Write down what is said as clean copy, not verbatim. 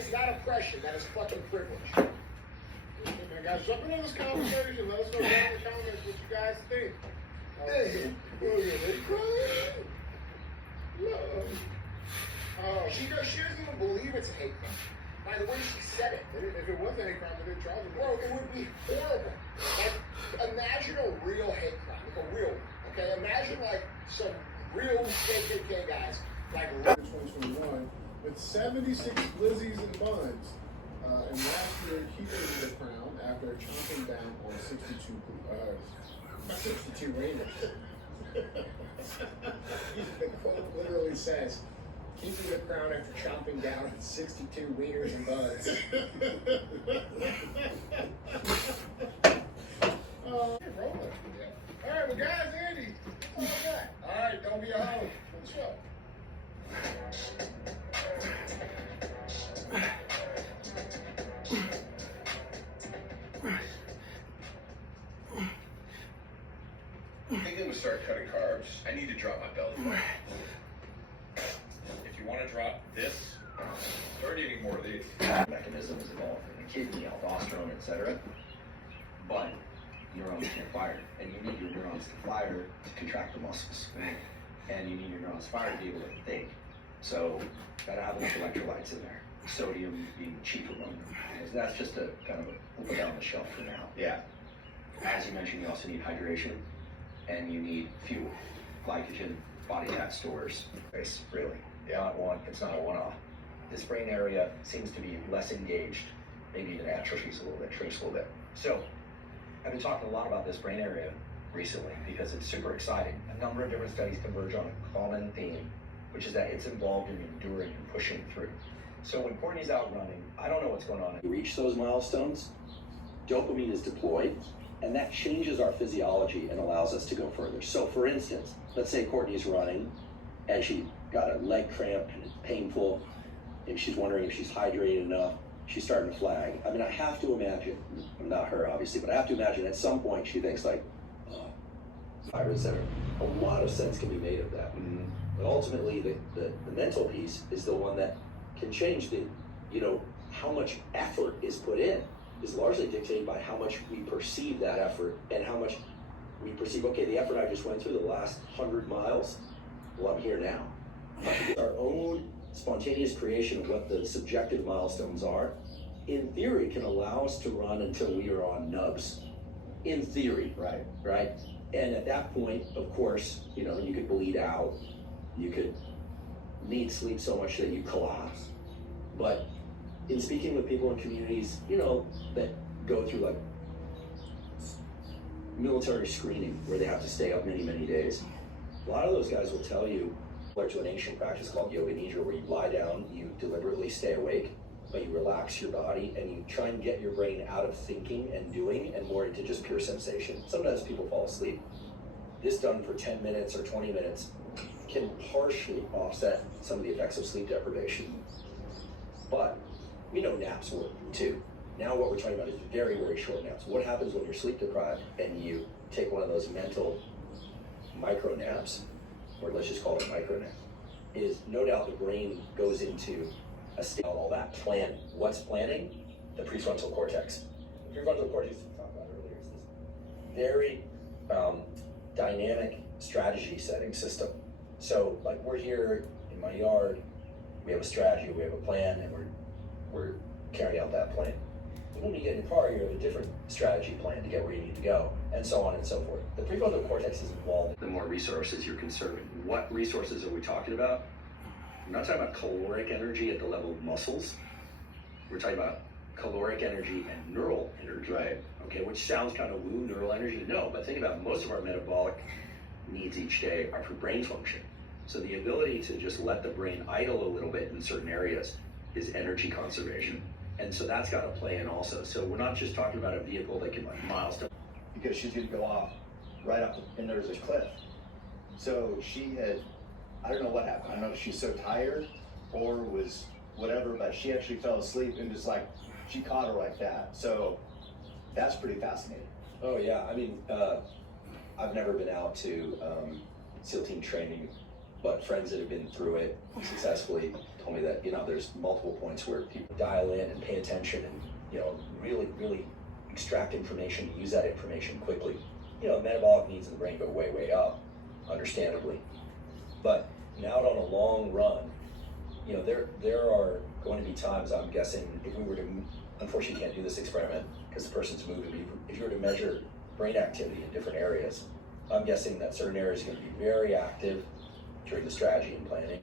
is not oppression. That is fucking privilege. Guys, jump into this conversation. Let us know down in the comments what you guys think. She doesn't even believe it's a hate crime. By the way she said it. If it was a hate crime, they didn't charge her. Bro, it would be horrible. Like, imagine a real hate crime. Like a real one. Okay? Imagine like some real KKK guys. Like 2021 with 76 blizzies and buns. And last year, keeping the crown after chomping down on 62 Raiders. The quote literally says, keeping the crown after chomping down on 62 wieners and buns. Alright, well guys, Andy, all that. Alright, don't be a hoe. Let's go. I think I'm gonna start cutting carbs. I need to drop my belly button. If you want to drop this, start eating more of these. Mechanisms involved in the kidney, aldosterone, etc. But neurons can't fire, and you need your neurons to fire to contract the muscles, and you need your neurons to fire to be able to think. So, gotta have enough electrolytes in there. Sodium being the chief among them. And that's just a kind of a put down the shelf for now. Yeah. As you mentioned, you also need hydration, and you need fuel, glycogen, body fat stores. Really, it's not a one-off. This brain area seems to be less engaged, maybe even atrophies a little bit, shrinks a little bit. So, I've been talking a lot about this brain area recently because it's super exciting. A number of different studies converge on a common theme, which is that it's involved in enduring and pushing through. So when Courtney's out running, I don't know what's going on. We reach those milestones, dopamine is deployed, and that changes our physiology and allows us to go further. So for instance, let's say Courtney's running and she got a leg cramp and it's painful, and she's wondering if she's hydrated enough. She's starting to flag. I mean, I have to imagine, I'm not her obviously, but I have to imagine at some point she thinks like, fibers that a lot of sense can be made of that. Mm-hmm. But ultimately the mental piece is the one that can change the, how much effort is put in is largely dictated by how much we perceive that effort and how much we perceive, okay, the effort I just went through the last 100 miles, well, I'm here now. Our own spontaneous creation of what the subjective milestones are, in theory, can allow us to run until we are on nubs. In theory, right? And at that point, of course, you could bleed out, you could need sleep so much that you collapse. But in speaking with people in communities, that go through like military screening where they have to stay up many, many days, a lot of those guys will tell you, to an ancient practice called yoga nidra, where you lie down, you deliberately stay awake, but you relax your body and you try and get your brain out of thinking and doing and more into just pure sensation. Sometimes people fall asleep. This done for 10 minutes or 20 minutes can partially offset some of the effects of sleep deprivation. But we know naps work too. Now what we're talking about is very, very short naps. What happens when you're sleep deprived and you take one of those mental micro naps, or let's just call it micro nap, is no doubt the brain goes into a state of all that plan. What's planning? The prefrontal cortex. The prefrontal cortex, we talked about earlier, is this very dynamic strategy setting system. So like we're here in my yard, we have a strategy, we have a plan, and we're carrying out that plan. When you get in your car, you have a different strategy plan to get where you need to go, and so on and so forth. The prefrontal cortex is involved. The more resources you're conserving. What resources are we talking about? We're not talking about caloric energy at the level of muscles. We're talking about caloric energy and neural energy, right? Okay, which sounds kind of woo, neural energy. No, but think about most of our metabolic needs each day are for brain function. So the ability to just let the brain idle a little bit in certain areas is energy conservation. And so that's got to play in also. So we're not just talking about a vehicle that can like milestone. Because she's going to go off right up, and there's a cliff. So she had, I don't know what happened. I don't know if she's so tired or was whatever, but she actually fell asleep and just like, she caught her like that. So that's pretty fascinating. Oh yeah, I mean, I've never been out to SEAL team training but friends that have been through it successfully told me that, you know, there's multiple points where people dial in and pay attention and, you know, really extract information, use that information quickly. You know, metabolic needs in the brain go way up, understandably. But now on a long run, you know, there are going to be times, I'm guessing, if we were to, unfortunately can't do this experiment because the person's moving, but if you were to measure brain activity in different areas, I'm guessing that certain areas are going to be very active during the strategy and planning.